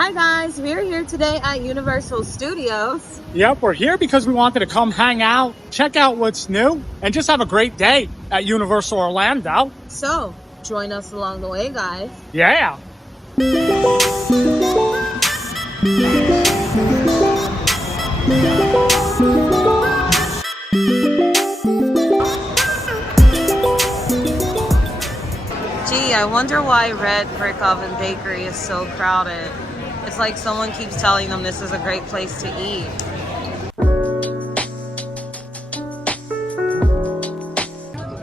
Hi guys, we're here today at Universal Studios. Yep, we're here because we wanted to come hang out, check out what's new, and just have a great day at Universal Orlando. So, join us along the way, guys. Yeah. Gee, I wonder why Red Brick Oven Bakery is so crowded. It's like someone keeps telling them this is a great place to eat.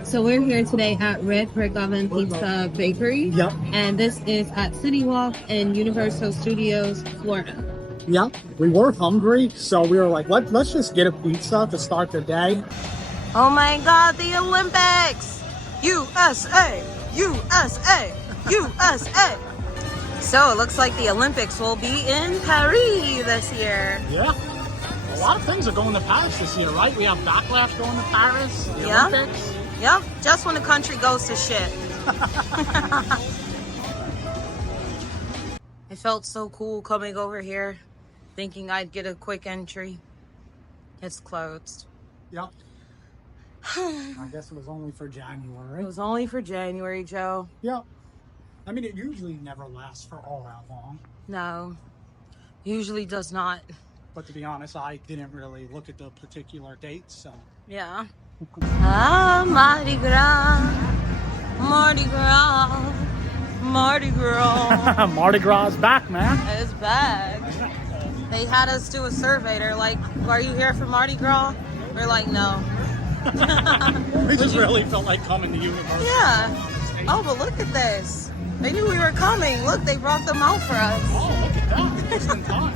So we're here today at Red Brick Oven Pizza Bakery. Yep. And this is at City Walk in Universal Studios, Florida. Yep. We were hungry, so we were like, let's just get a pizza to start the day. Oh my God, the Olympics! USA! USA! USA! So it looks like the Olympics will be in Paris this year. Yeah. A lot of things are going to Paris this year, right? We have Backlash going to Paris, the Olympics. Yep, just when the country goes to shit. It felt so cool coming over here, thinking I'd get a quick entry. It's closed. Yep. I guess it was only for January. It was only for January, Joe. Yep. I mean, it usually never lasts for all that long. No, usually does not. But to be honest, I didn't really look at the particular dates, so. Yeah. Ah, Mardi Gras, Mardi Gras, Mardi Gras. Mardi Gras is back, man. It's back. They had us do a survey. They're like, are you here for Mardi Gras? We're like, no. We just really felt like coming to Universal. Yeah. Oh, but look at this. They knew we were coming. Look, they brought them out for us. Oh, look at that. Just in time.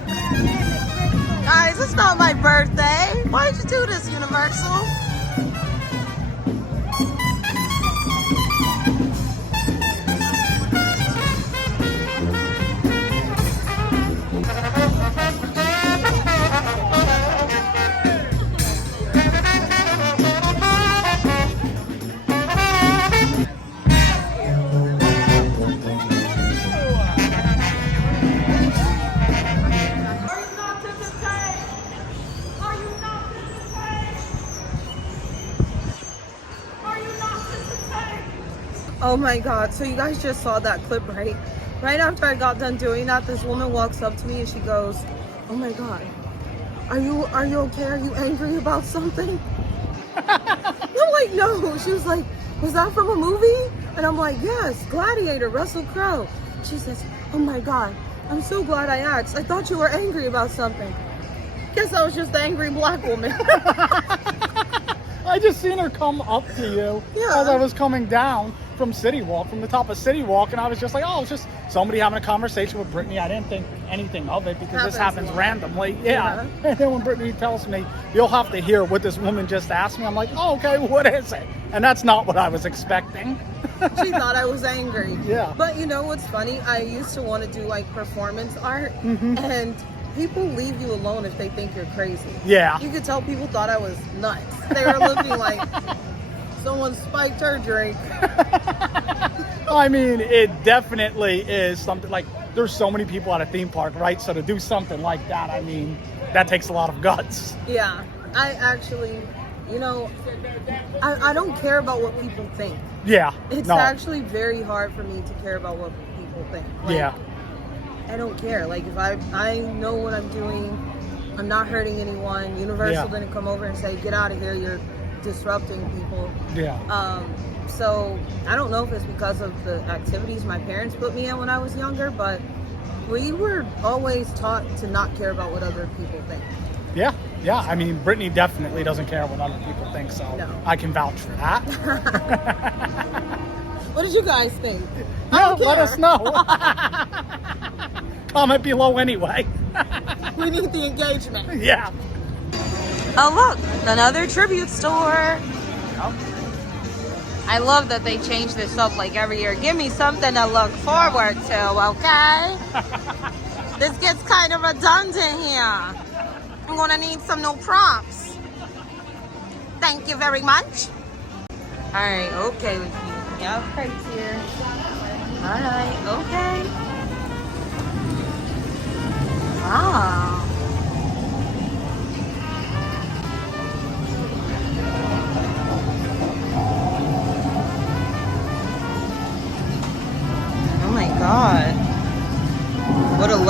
Guys, it's not my birthday. Why'd you do this, Universal? Oh my God, so you guys just saw that clip, right? Right after I got done doing that, this woman walks up to me and she goes, oh my God, are you okay? Are you angry about something? I'm like, no. She was like, was that from a movie? And I'm like, yes, Gladiator, Russell Crowe. She says, oh my God, I'm so glad I asked. I thought you were angry about something. Guess I was just an angry black woman. I just seen her come up to you as I was coming down from City Walk, from the top of City Walk, and I was just like, oh, it's just somebody having a conversation with Brittany. I didn't think anything of it because this happens randomly. Yeah. And then when Brittany tells me, you'll have to hear what this woman just asked me, I'm like, oh, okay, what is it? And that's not what I was expecting. She thought I was angry. Yeah. But you know what's funny? I used to want to do like performance art, and people leave you alone if they think you're crazy. Yeah. You could tell people thought I was nuts. They were looking like someone spiked her drink. I mean, it definitely is something like, there's so many people at a theme park, right? So to do something like that, I mean, that takes a lot of guts. Yeah. I actually, you know, I don't care about what people think. Yeah. It's actually very hard for me to care about what people think. Like, yeah. I don't care. Like, if I know what I'm doing, I'm not hurting anyone. Universal didn't come over and say, get out of here, you're disrupting people. Yeah. So I don't know if it's because of the activities my parents put me in when I was younger, but we were always taught to not care about what other people think. Yeah. Yeah. I mean, Brittany definitely doesn't care what other people think, so I can vouch for that. What did you guys think? Yeah, let us know. Comment below anyway. We need the engagement. Yeah. Oh look, another tribute store. I love that they change this up like every year. Give me something to look forward to, okay? This gets kind of redundant here. I'm gonna need some new prompts. Thank you very much. All right, okay with you. Yeah, crates here. All right, okay.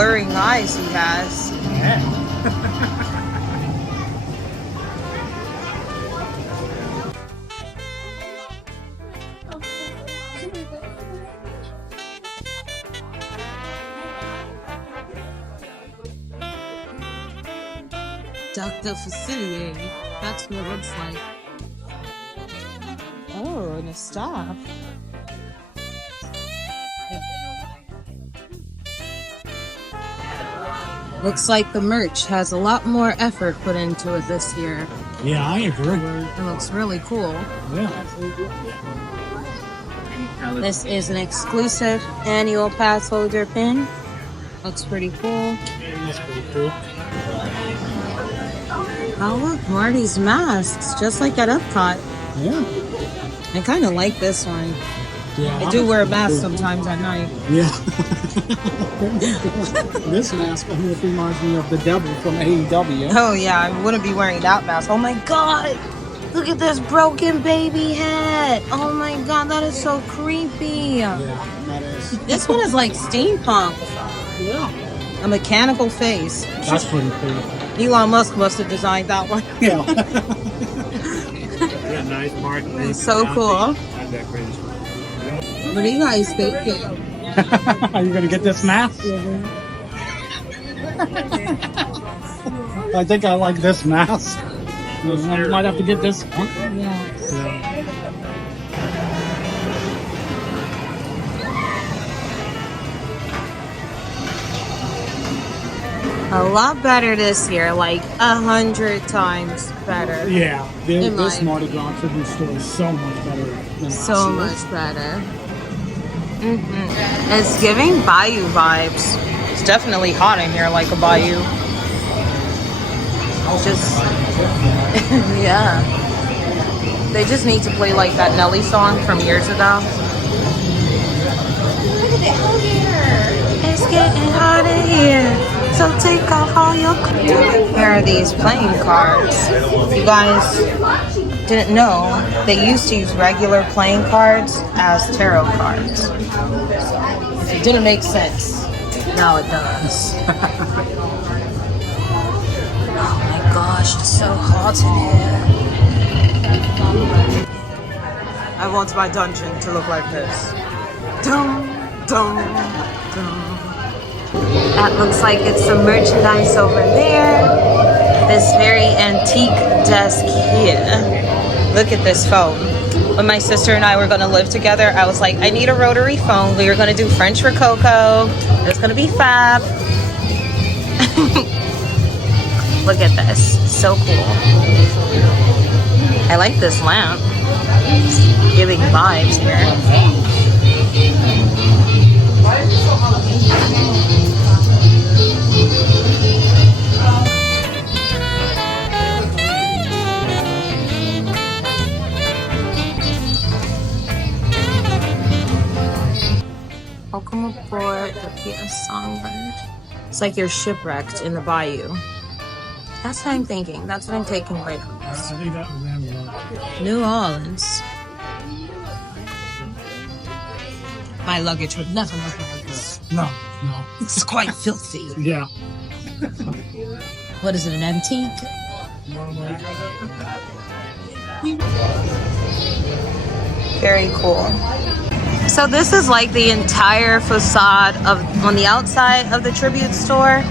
blurring eyes he has. Yeah. Dr. Facility. That's what it looks like. Oh, and a stop. Looks like the merch has a lot more effort put into it this year. Yeah, I agree. It looks really cool. Yeah. This is an exclusive annual pass holder pin. Looks pretty cool. That's pretty cool. Oh look, Marty's masks, just like at Epcot. Yeah. I kind of like this one. Yeah. I do wear a mask sometimes at night. Yeah. This mask almost reminds me of the devil from AEW. Oh yeah, I wouldn't be wearing that mask. Oh my god! Look at this broken baby head! Oh my god, that is so creepy! Yeah, that is. This one is like steampunk. Yeah. A mechanical face. That's pretty cool. Elon Musk must have designed that one. Yeah. Yeah, nice mark. It's so cool. What are you guys thinking? Are you gonna get this mask? I think I like this mask. I might have to get this one. Yeah. A lot better this year, like 100 times better. Yeah, In this my Mardi Gras tribute store is so much better than last So year. much better. It's giving bayou vibes. It's definitely hot in here, like a bayou. Just, yeah. They just need to play like that Nelly song from years ago. Look at the alligator. It's getting hot in here. So take off all your clothes. Here are these playing cards. You guys didn't know they used to use regular playing cards as tarot cards. It didn't make sense. Now it does. Oh my gosh, it's so hot in here. I want my dungeon to look like this. Dum, dum, dum. That looks like it's some merchandise over there. This very antique desk here. Look at this phone. When my sister and I were going to live together, I was like, I need a rotary phone. We were going to do French Rococo. It was going to be fab. Look at this. So cool. I like this lamp. It's giving vibes here. Welcome aboard the PS Songbird. It's like you're shipwrecked in the bayou. That's what I'm thinking. That's what I'm taking away from this. I think that was New Orleans. My luggage would never look like this. No. It's quite filthy. Yeah. What is it, an antique? Very cool. So this is like the entire facade of on the outside of the tribute store.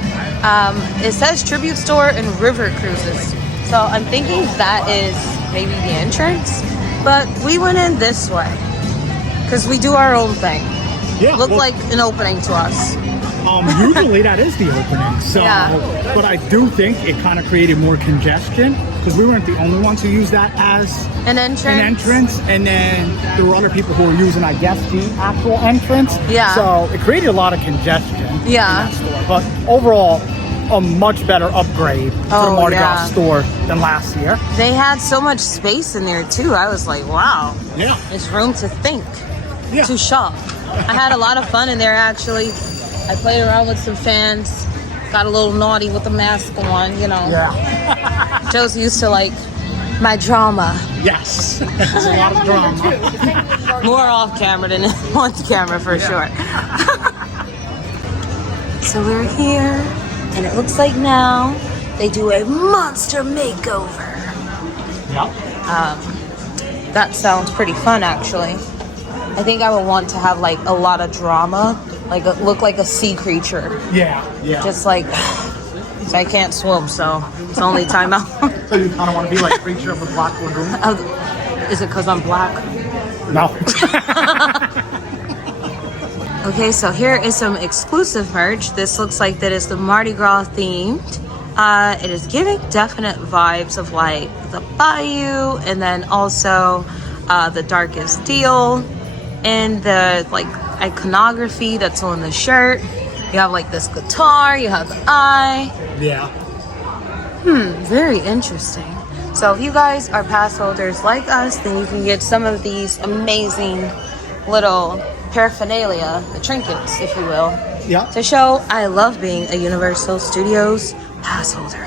It says tribute store and river cruises. So I'm thinking that is maybe the entrance, but we went in this way because we do our own thing. Yeah. Looked like an opening to us. Usually that is the opening. So, Yeah. But I do think it kind of created more congestion because we weren't the only ones who used that as An entrance. an entrance, and then there were other people who were using, I guess, the actual entrance. Yeah. So it created a lot of congestion. Yeah. In that store. But overall, a much better upgrade to the Mardi Gras store than last year. They had so much space in there too. I was like, wow. Yeah. There's room to think, Yeah. to shop. I had a lot of fun in there actually. I played around with some fans, got a little naughty with the mask on, you know. Yeah. Joe's used to like my drama. Yes. There's a lot of drama. More off camera than on camera for sure. So we're here, and it looks like now they do a monster makeover. Yep. That sounds pretty fun, actually. I think I would want to have like a lot of drama, like look like a sea creature. Yeah. Just like, so I can't swim, so it's only time out. So you kind of want to be like Creature of the Black Lagoon? Is it because I'm black? No. Okay, so here is some exclusive merch. This looks like that is the Mardi Gras themed. It is giving definite vibes of like the bayou, and then also the darkest deal, and the like iconography that's on the shirt. You have like this guitar, you have the eye. Yeah. Very interesting. So if you guys are pass holders like us, then you can get some of these amazing little paraphernalia, the trinkets, if you will, to show I love being a Universal Studios pass holder.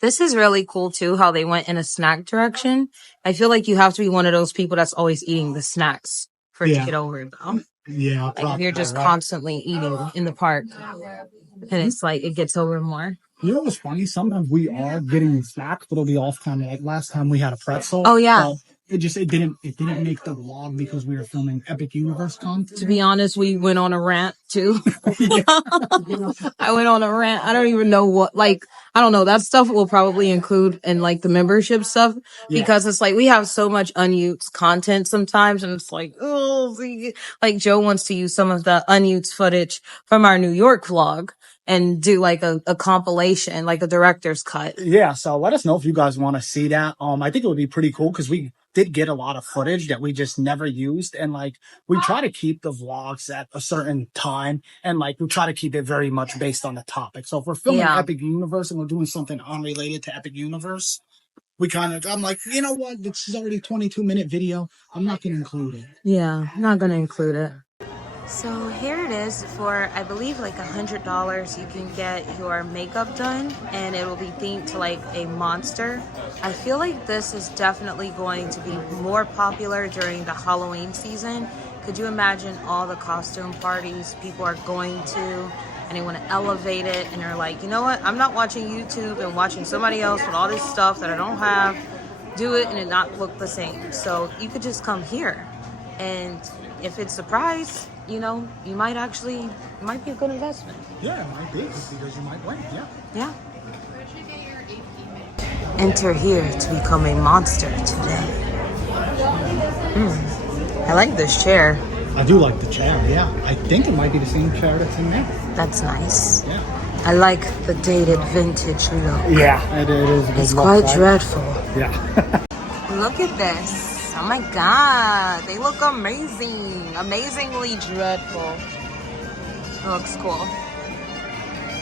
This is really cool too, how they went in a snack direction. I feel like you have to be one of those people that's always eating the snacks for it to get over it though. Yeah. Like if you're just constantly eating in the park, and it's like it gets over more. You know what's funny? Sometimes we are getting snacks, but it'll be off time. Like last time we had a pretzel. Oh yeah. So it didn't make the vlog because we were filming Epic Universe content. To be honest, we went on a rant too. I went on a rant. I don't even know what, like, I don't know. That stuff will probably include in like the membership stuff because it's like we have so much unused content sometimes, and it's like, oh, like Joe wants to use some of the unused footage from our New York vlog and do like a compilation, like a director's cut. Yeah, so let us know if you guys want to see that. I think it would be pretty cool because we did get a lot of footage that we just never used, and like we try to keep the vlogs at a certain time, and like we try to keep it very much based on the topic. So if we're filming Epic Universe and we're doing something unrelated to Epic Universe, I'm like, you know what, this is already a 22-minute video, I'm not gonna include it. Yeah, I'm not gonna include it. So here it is. For I believe like $100 you can get your makeup done, and it will be themed to like a monster. I feel like this is definitely going to be more popular during the Halloween season. Could you imagine all the costume parties people are going to, and they want to elevate it, and they're like, you know what, I'm not watching YouTube and watching somebody else with all this stuff that I don't have do it and it not look the same. So you could just come here, and if it's a surprise, you know, it might be a good investment. Yeah, it might be, because you might win, Yeah. Enter here to become a monster today. I like this chair. I do like the chair, yeah. I think it might be the same chair that's in there. That's nice. Yeah. I like the dated vintage look. Yeah, it is. It's quite dreadful. Yeah. Look at this. Oh my god, they look amazing. Amazingly dreadful. It looks cool.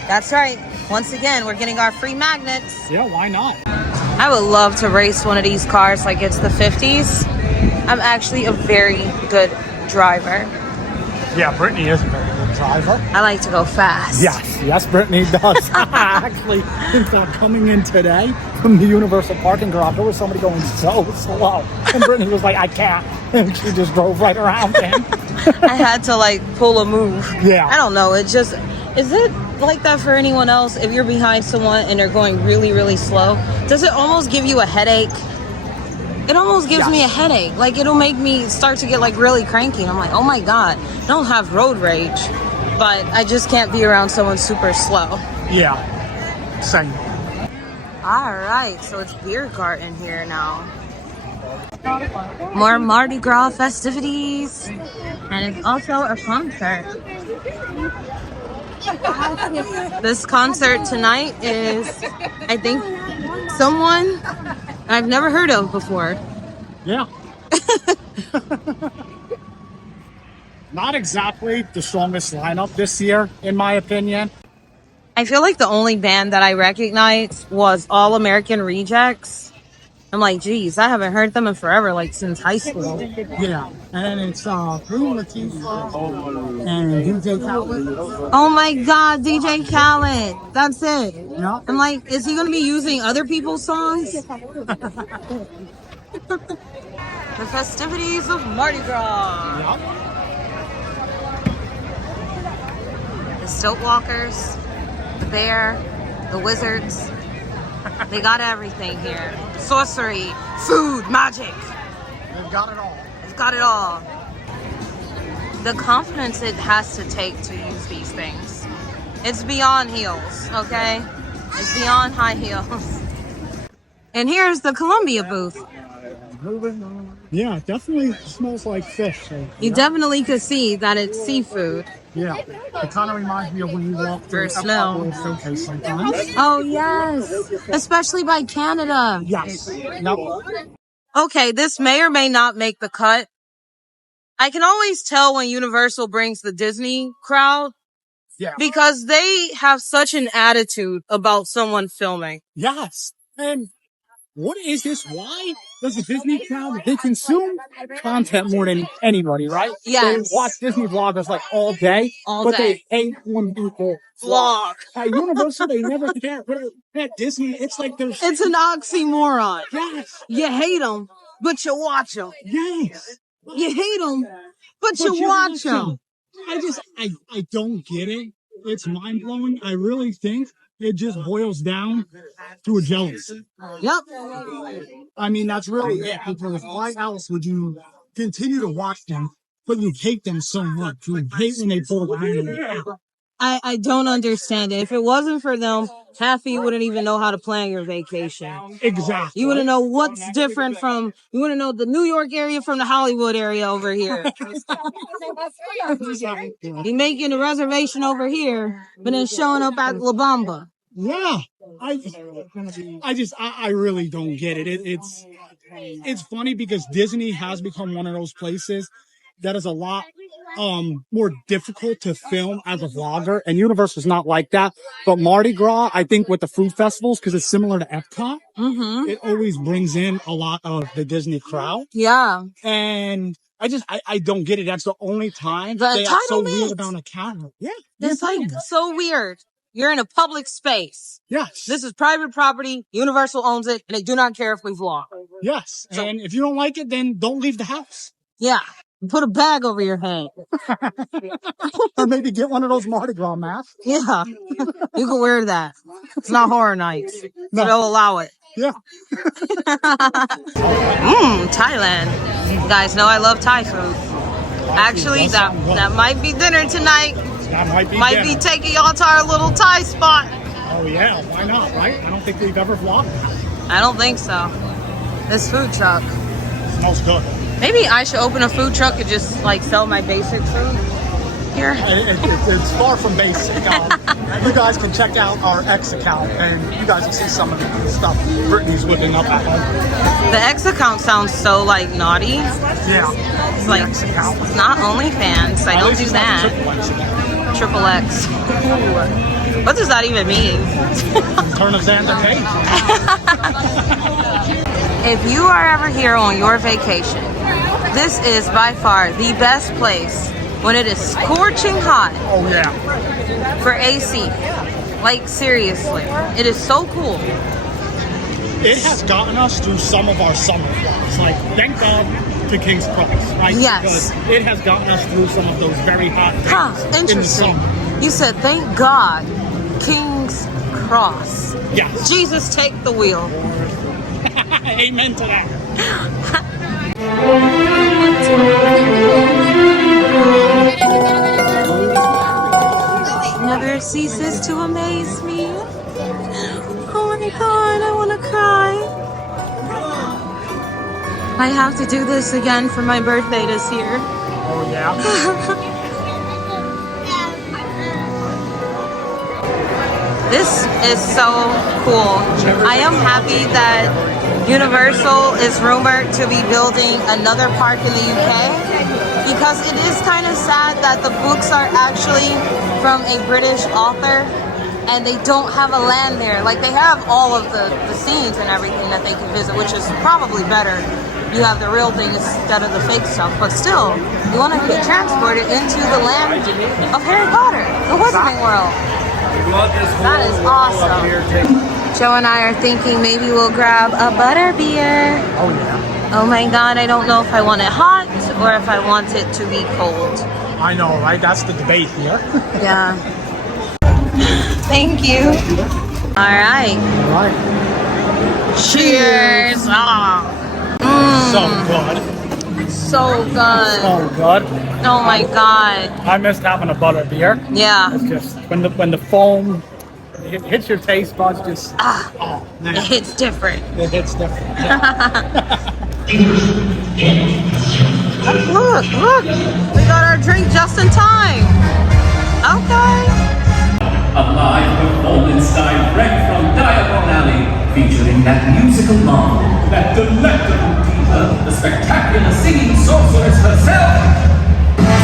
That's right. Once again, we're getting our free magnets. Yeah, why not? I would love to race one of these cars like it's the 50s. I'm actually a very good driver. Yeah, Brittany is a very good driver. I like to go fast. Yes, Brittany does. Actually, coming in today from the Universal parking garage, there was somebody going so slow. And Brittany was like, I can't. And she just drove right around him. I had to like pull a move. Yeah. I don't know. It just, is it like that for anyone else? If you're behind someone and they're going really, really slow, does it almost give you a headache? It almost gives me a headache. Like, it'll make me start to get like really cranky. And I'm like, oh my God, I don't have road rage, but I just can't be around someone super slow. Yeah, same. All right, so it's beer garden here now. More Mardi Gras festivities. And it's also a concert. This concert tonight is, I think, someone I've never heard of before. Yeah. Not exactly the strongest lineup this year, in my opinion. I feel like the only band that I recognized was All American Rejects. I'm like, geez, I haven't heard them in forever, like since high school. Yeah, and it's Queen Latifah and DJ Khaled. Oh my God, DJ Khaled. That's it. Yeah. I'm like, is he going to be using other people's songs? The festivities of Mardi Gras. Yeah. The stilt walkers, the bear, the wizards. They got everything here. Sorcery, food, magic. They've got it all. They've got it all. The confidence it has to take to use these things. It's beyond heels, okay? It's beyond high heels. And here's the Columbia booth. Yeah, it definitely smells like fish. So, You definitely could see that it's seafood. yeah, it kind of reminds me of when you walk through For smell. a showcase sometimes. Oh, yes. Especially by Canada. Yes. No. Okay, this may or may not make the cut. I can always tell when Universal brings the Disney crowd. Yeah. Because they have such an attitude about someone filming. Yes. And what is this? Why does the Disney crowd, they consume content more than anybody, right? Yes. They watch Disney vloggers like all day, but day. they hate when people Vlog. At Universal, they never care. But at Disney, it's like there's... It's an oxymoron. Yes. You hate them, but you watch them. Yes. You hate them, but you watch them. I don't get it. It's mind-blowing. I really think it just boils down to a jealousy. Yep. I mean, that's really it. Because why else would you continue to watch them, but you hate them so much? You hate when they pull behind. I don't understand it. If it wasn't for them, half of you wouldn't even know how to plan your vacation. Exactly. You wouldn't know what's different from, you wouldn't know the New York area from the Hollywood area over here. You making a reservation over here, but then showing up at La Bamba. Yeah. I really don't get it. It's funny because Disney has become one of those places that is a lot more difficult to film as a vlogger, and Universal's not like that. But Mardi Gras, I think with the food festivals, because it's similar to Epcot, it always brings in a lot of the Disney crowd. Yeah. And I don't get it. That's the only time they are so weird about a camera. Yeah. It's like so weird. You're in a public space. Yes. This is private property. Universal owns it, and they do not care if we vlog. Yes. So, and if you don't like it, then don't leave the house. Yeah. Put a bag over your head. Or maybe get one of those Mardi Gras masks. Yeah. You can wear that. It's not horror nights. So they'll allow it. Yeah. Thailand. You guys know I love Thai food. Actually, that might be dinner tonight. That might be taking y'all to our little Thai spot. Oh yeah, why not, right? I don't think we've ever vlogged. I don't think so. This food truck. Smells good. Maybe I should open a food truck and just like sell my basic food here. It's far from basic. You guys can check out our X account and you guys will see some of the stuff Brittany's whipping up at home. The X account sounds so like naughty. Yeah. It's like, it's not OnlyFans. I don't do that. Triple X. Ooh. What does that even mean? Turn of Xander Cage. If you are ever here on your vacation, this is by far the best place when it is scorching hot. Oh yeah. For AC. Like seriously. It is so cool. It has gotten us through some of our summer vlogs. Like, thank God to King's Cross, right? Yes. Because it has gotten us through some of those very hot days in the summer. You said, thank God, King's Cross. Yes. Jesus, take the wheel. Amen to that. Never ceases to amaze me. Oh my God, I want to cry. I have to do this again for my birthday this year. Oh yeah. This is so cool. I am happy that Universal is rumored to be building another park in the UK, because it is kind of sad that the books are actually from a British author and they don't have a land there. Like, they have all of the scenes and everything that they can visit, which is probably better. You have the real thing instead of the fake stuff, but still, you want to get transported into the land of Harry Potter, the Wizarding World. That is awesome. Joe and I are thinking maybe we'll grab a butter beer. Oh yeah. Oh my God, I don't know if I want it hot or if I want it to be cold. I know, right? That's the debate here. Yeah. Thank you. All right. All right. Cheers. So good. So good. So good. Oh my god. I missed having a butter beer. Yeah. It's just when the foam hits your taste buds, just oh man, It hits different. it hits different. Yeah. Look, we got our drink just in time. Okay. A live performance direct from Diagon Alley, featuring that musical marvel, that delectable diva, the spectacular singing sorceress herself,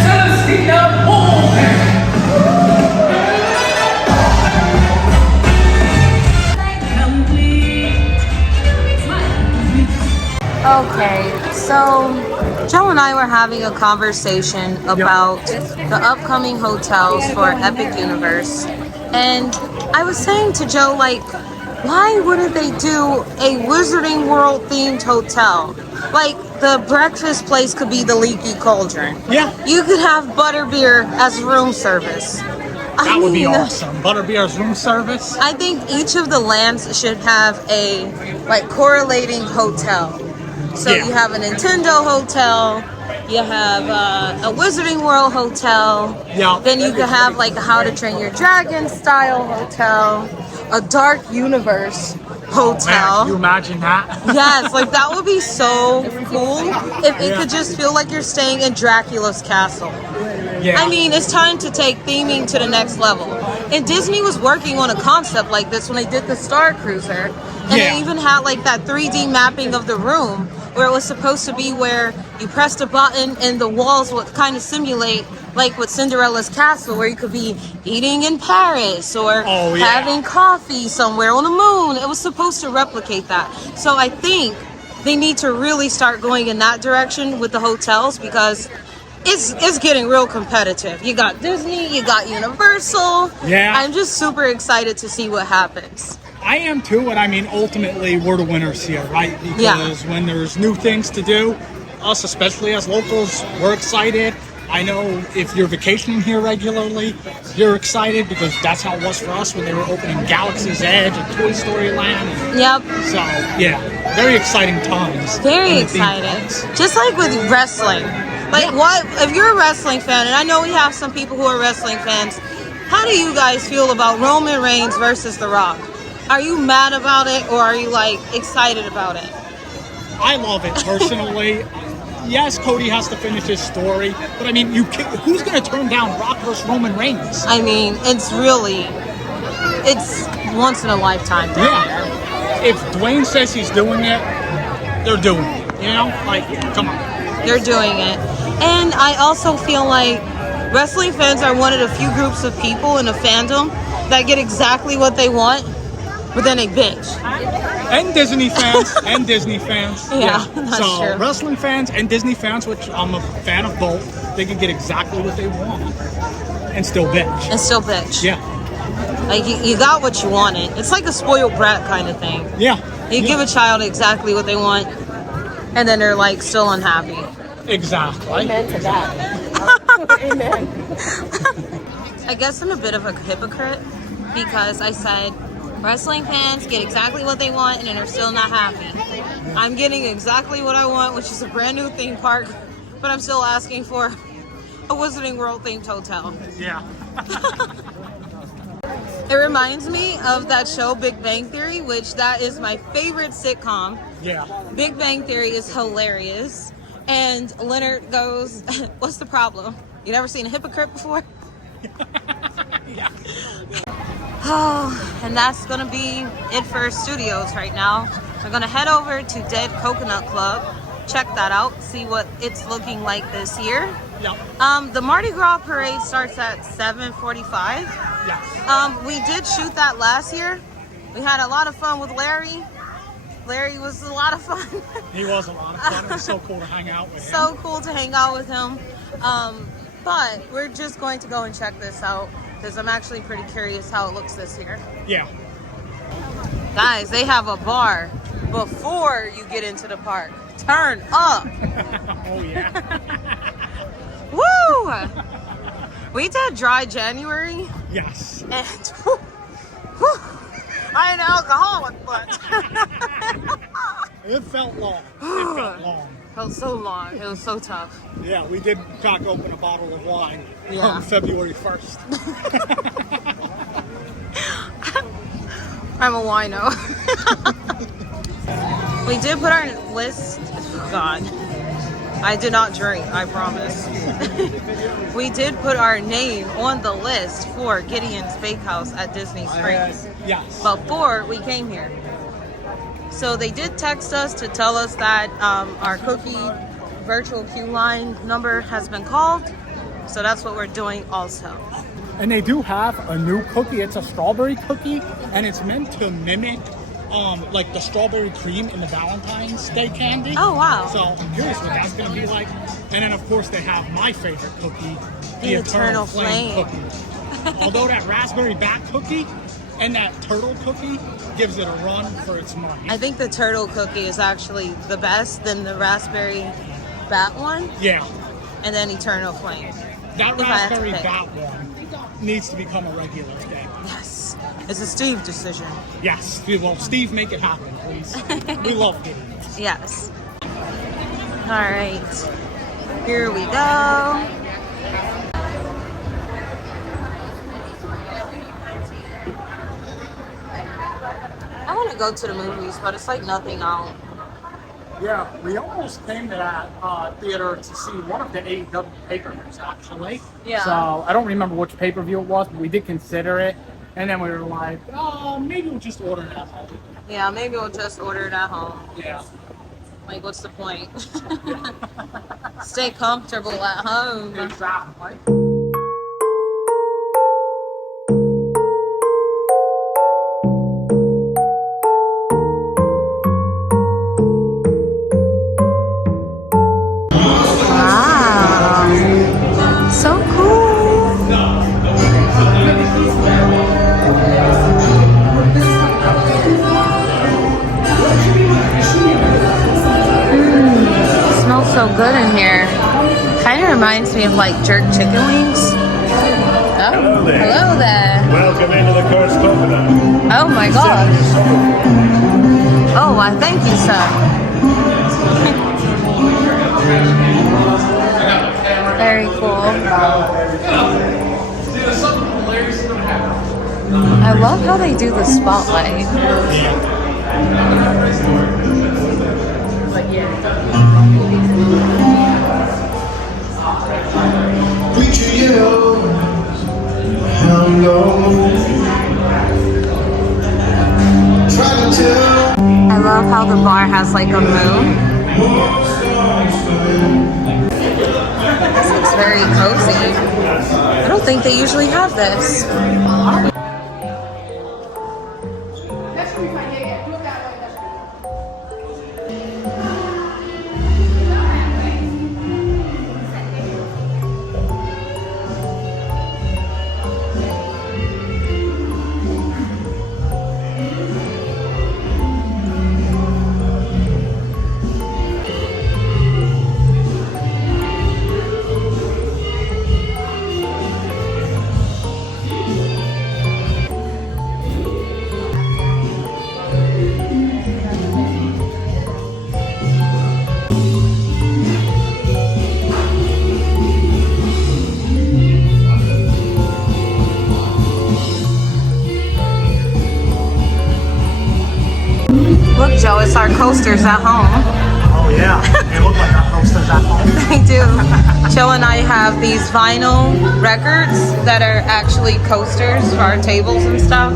Celestina Moorhead. Okay, so Joe and I were having a conversation about the upcoming hotels for Epic Universe, and I was saying to Joe, like, why wouldn't they do a Wizarding World themed hotel? Like, the breakfast place could be the Leaky Cauldron. Yeah. You could have butterbeer as room service. That would be awesome. Butterbeer's room service. I think each of the lands should have a like correlating hotel. So Yeah. you have a Nintendo hotel, you have a Wizarding World hotel. Yeah. Then you could have like a How to Train Your Dragon style hotel, a Dark Universe hotel. Man, can you imagine that? Yes, like that would be so cool if it could just feel like you're staying in Dracula's castle. Yeah. I mean, it's time to take theming to the next level. And Disney was working on a concept like this when they did the Star Cruiser. And Yeah. they even had like that 3D mapping of the room where it was supposed to be where you pressed a button and the walls would kind of simulate like with Cinderella's castle, where you could be eating in Paris or Oh, yeah. having coffee somewhere on the moon. It was supposed to replicate that. So I think they need to really start going in that direction with the hotels, because it's getting real competitive. You got Disney, you got Universal. Yeah. I'm just super excited to see what happens. I am too, and I mean, ultimately, we're the winners here, right? Because when there's new things to do, us, especially as locals, we're excited. I know if you're vacationing here regularly, you're excited, because that's how it was for us when they were opening Galaxy's Edge and Toy Story Land. Yep. So, yeah, very exciting times. Very in the theme excited. parks. Just like with wrestling. Like, what if you're a wrestling fan, and I know we have some people who are wrestling fans, how do you guys feel about Roman Reigns versus The Rock? Are you mad about it, or are you like excited about it? I love it personally. Yes, Cody has to finish his story, but I mean, who's going to turn down Rock versus Roman Reigns? I mean, it's once in a lifetime. Yeah. If Dwayne says he's doing it, they're doing it. You know? Like, come on. They're doing it. And I also feel like wrestling fans are one of the few groups of people in a fandom that get exactly what they want, but then they bitch. And Disney fans. And Disney fans. Yeah, that's so true. wrestling fans and Disney fans, which I'm a fan of both, they can get exactly what they want and still bitch. And still bitch. Yeah. Like, you got what you wanted. It's like a spoiled brat kind of thing. Yeah. You give a child exactly what they want, and then they're like still unhappy. Exactly. Amen to that. Amen. I guess I'm a bit of a hypocrite, because I said wrestling fans get exactly what they want and then are still not happy. I'm getting exactly what I want, which is a brand new theme park, but I'm still asking for a Wizarding World themed hotel. Yeah. It reminds me of that show Big Bang Theory, which that is my favorite sitcom. Yeah. Big Bang Theory is hilarious. And Leonard goes, what's the problem? You never seen a hypocrite before? Yeah. Oh, and that's going to be it for studios right now. We're going to head over to Dead Coconut Club, check that out, see what it's looking like this year. Yep. The Mardi Gras parade starts at 7:45. Yes. We did shoot that last year. We had a lot of fun with Larry. Larry was a lot of fun. He was a lot of fun. It was so cool to hang out with him. So cool to hang out with him. But we're just going to go and check this out, because I'm actually pretty curious how it looks this year. Yeah. Guys, they have a bar before you get into the park. Turn up. Oh, yeah. Woo! We did dry January, Yes. and I ain't an alcoholic, but It felt long. It felt long. it felt so long. It was so tough. Yeah, we did crack open a bottle of wine Yeah. on February 1st. I'm a wino. We did put our list. God, I did not drink, I promise. We did put our name on the list for Gideon's Bakehouse at Disney Springs Yes. before we came here. So they did text us to tell us that our cookie virtual queue line number has been called. So that's what we're doing also. And they do have a new cookie. It's a strawberry cookie, and it's meant to mimic like the strawberry cream in the Valentine's Day candy. Oh, wow. So I'm curious what that's gonna be like. And then of course they have my favorite cookie, The Eternal Flame. cookie. Although that raspberry bat cookie and that turtle cookie gives it a run for its money. I think the turtle cookie is actually the best than the raspberry bat one, Yeah. and then Eternal Flame. That If I had to raspberry pick. bat one needs to become a regular thing. Yes, it's a Steve decision. Yes. Well, Steve, make it happen, please. We love getting it. Yes. All right, here we go. I want to go to the movies, but it's like nothing out. Yeah, we almost came to that theater to see one of the AEW pay-per-views, actually. Yeah. So I don't remember which pay-per-view it was, but we did consider it. And then we were like, oh, maybe we'll just order it at home. Yeah, maybe we'll just order it at home. Yeah. Like, what's the point? Stay comfortable at home. Exactly. Wow. So cool. Smells so good in here. Kind of reminds me of like jerk chicken wings. Oh, Hello there. hello there. Welcome into the Coast Coconut. Oh my gosh. Oh, why thank you, sir. Very cool. I love how they do the spotlight. I love how the bar has like a moon. This looks very cozy. I don't think they usually have this. Look, Joe, it's our coasters at home. Oh, yeah. They look like our posters at home. They do. Joe and I have these vinyl records that are actually coasters for our tables and stuff.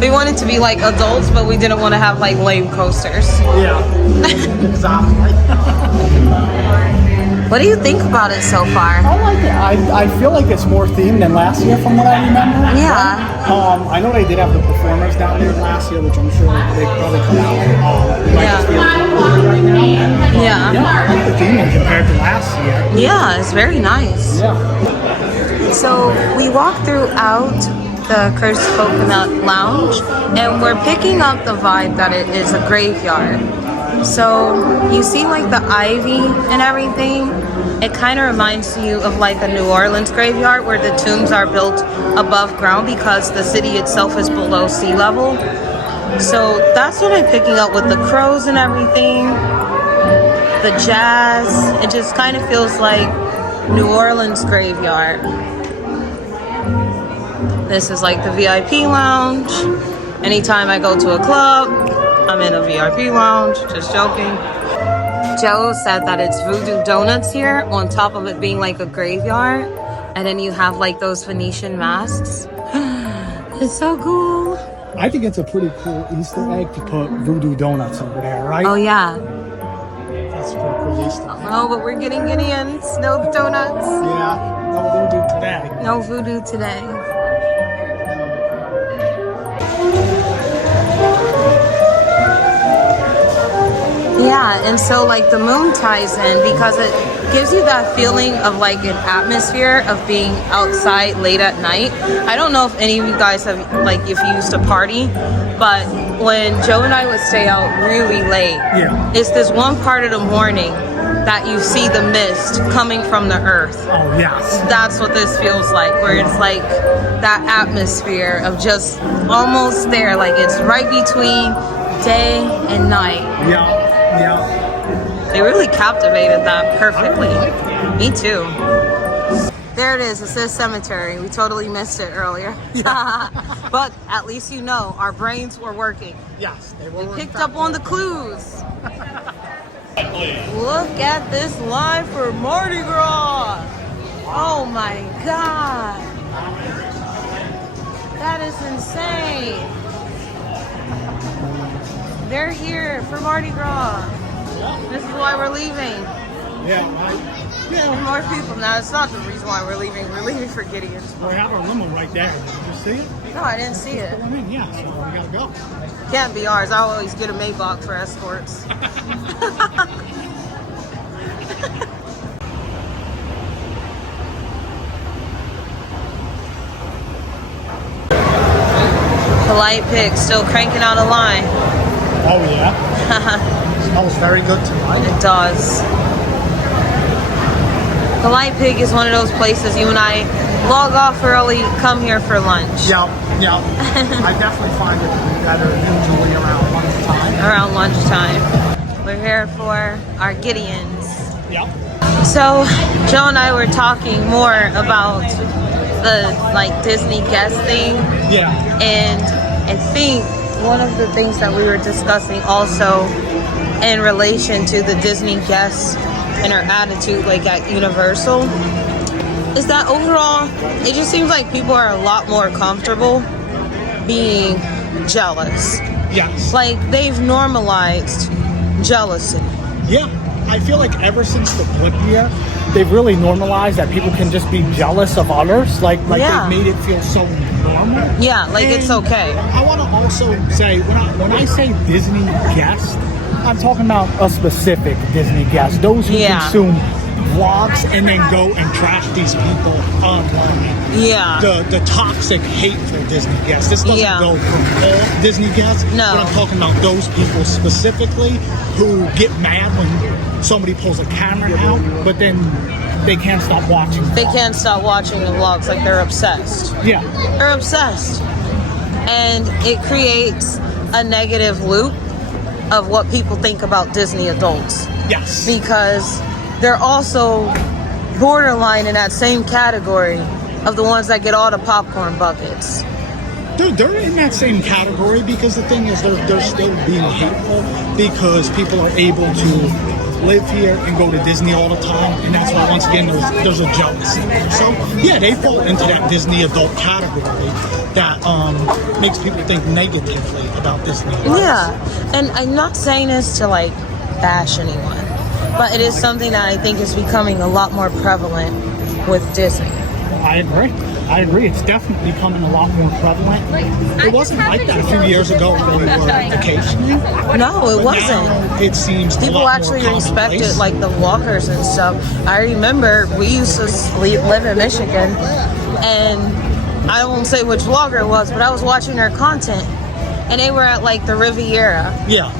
We wanted to be like adults, but we didn't want to have like lame coasters. Yeah. Exactly. What do you think about it so far? I like it. I feel like it's more themed than last year from what I remember. Yeah. I know they did have the performers down there last year, which I'm sure they probably come out. It might just be a little older right now. Yeah. Yeah, I like the theming compared to last year. Yeah, it's very nice. Yeah. So we walked throughout the Cursed Coconut Lounge, and we're picking up the vibe that it is a graveyard. So you see like the ivy and everything. It kind of reminds you of like a New Orleans graveyard where the tombs are built above ground because the city itself is below sea level. So that's what I'm picking up with the crows and everything. The jazz. It just kind of feels like New Orleans graveyard. This is like the VIP lounge. Anytime I go to a club, I'm in a VIP lounge. Just joking. Joe said that it's voodoo donuts here on top of it being like a graveyard. And then you have like those Venetian masks. It's so cool. I think it's a pretty cool Easter egg to put voodoo donuts over there, right? Oh yeah. That's a pretty cool Easter egg. Oh, but we're getting Guineans. No donuts. Yeah, no voodoo today. No voodoo today. Yeah, and so like the moon ties in because it gives you that feeling of like an atmosphere of being outside late at night. I don't know if any of you guys have, like, if you used to party, but when Joe and I would stay out really late, it's this one part of the morning that you see the mist coming from the earth. Oh, yes. That's what this feels like, where it's like that atmosphere of just almost there, like it's right between day and night. Yeah. They really captivated that perfectly. Me too. There it is. It says cemetery. We totally missed it earlier. But at least you know our brains were working. Yes, they were. We picked up on the clues. Look at this line for Mardi Gras. Oh my God. That is insane. They're here for Mardi Gras. This is why we're leaving. Yeah, right. Yeah. More people. Now, it's not the reason why we're leaving. We're leaving for Gideon's. We have our limo right there. Did you see it? No, I didn't see it. I mean, yeah, so we gotta go. Can't be ours. I always get a Maybach for escorts. Polite Pig still cranking out a line. Oh, yeah? Smells very good tonight. It does. Polite Pig is one of those places you and I log off early, come here for lunch. Yeah. I definitely find it to be better usually around lunchtime. Around lunchtime. We're here for our Gideons. Yeah. So, Joe and I were talking more about the like Disney guest thing. Yeah. And I think one of the things that we were discussing also in relation to the Disney guests and our attitude like at Universal is that overall it just seems like people are a lot more comfortable being jealous. Yes. Like they've normalized jealousy. Yeah. I feel like ever since the blip year, they've really normalized that people can just be jealous of others. Like Yeah. they've made it feel so normal. Yeah, like it's okay. I want to also say, when I say Disney guest, I'm talking about a specific Disney guest. Those who consume vlogs and then go and trash these people online. Yeah. The toxic, hateful Disney guests. This doesn't go for all Disney guests. No. But I'm talking about those people specifically who get mad when somebody pulls a camera out, but then they can't stop watching. They can't stop watching the vlogs, like they're obsessed. Yeah. They're obsessed. And it creates a negative loop of what people think about Disney adults. Yes. Because they're also borderline in that same category of the ones that get all the popcorn buckets. They're in that same category because the thing is they're still being hateful because people are able to live here and go to Disney all the time, and that's why once again there's a jealousy. So yeah, they fall into that Disney adult category that makes people think negatively about Disney. Yeah, and I'm not saying this to like bash anyone, but it is something that I think is becoming a lot more prevalent with Disney. I agree. It's definitely becoming a lot more prevalent. It wasn't like that a few years ago when we were vacationing. No, it wasn't. Now it seems people actually respected like the walkers and stuff. I remember we used to live in Michigan, and I won't say which vlogger it was, but I was watching their content, and they were at like the Riviera. Yeah.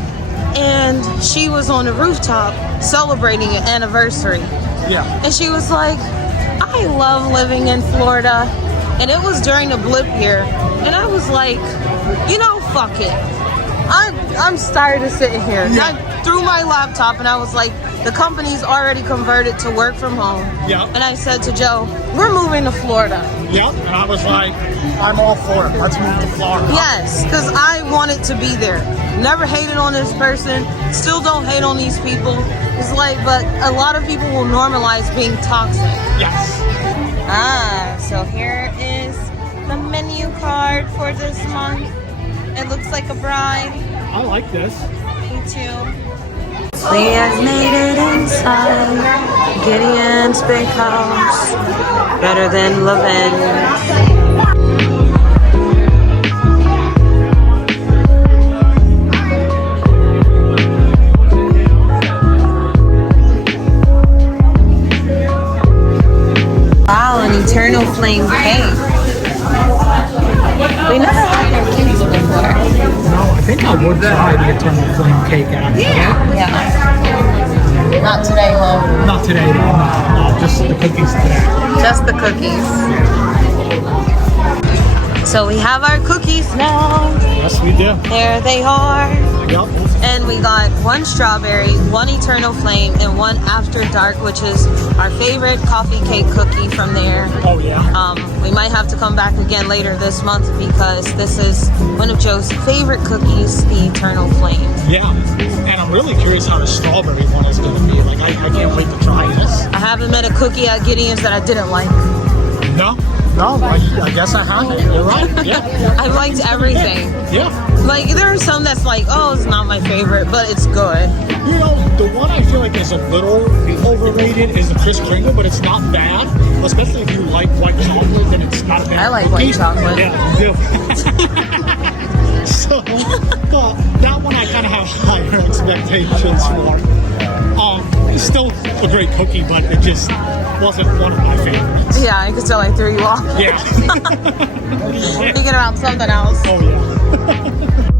and she was on the rooftop celebrating an anniversary. Yeah. And she was like, I love living in Florida. And it was during the blip here. And I was like, you know, fuck it. I'm tired of sitting here. And I threw my laptop and I was like, the company's already converted to work from home. Yeah. And I said to Joe, we're moving to Florida. Yep. And I was like, I'm all for it. Let's move to Florida. Yes, because I wanted to be there. Never hated on this person. Still don't hate on these people. It's like, but a lot of people will normalize being toxic. Yes. So here is the menu card for this month. It looks like a bride. I like this. Me too. We have made it inside Gideon's big house. Better than Lavender. Wow, an eternal flame cake. We never had their cakes before. No, I think I would try the eternal flame cake actually. Yeah. Not today, huh? Not today, though. No, just the cookies today. Just the cookies. So we have our cookies now. Yes, we do. There they are. Yep. And we got one strawberry, one eternal flame, and one after dark, which is our favorite coffee cake cookie from there. Oh, yeah. We might have to come back again later this month because this is one of Joe's favorite cookies, the eternal flame. Yeah. And I'm really curious how the strawberry one is going to be. Like, I can't wait to try this. I haven't met a cookie at Gideon's that I didn't like. No, I guess I haven't. You're right. Yeah. I liked everything. Yeah. Like, there are some that's like, oh, it's not my favorite, but it's good. You know, the one I feel like is a little overrated is the Kris Kringle, but it's not bad. Especially if you like white chocolate, then it's not bad. I like white chocolate. Yeah, you do. So, that one I kind of have higher expectations for. It's still a great cookie, but it just wasn't one of my favorites. Yeah, I could tell I threw you off. Yeah. Thinking about something else. Oh, yeah.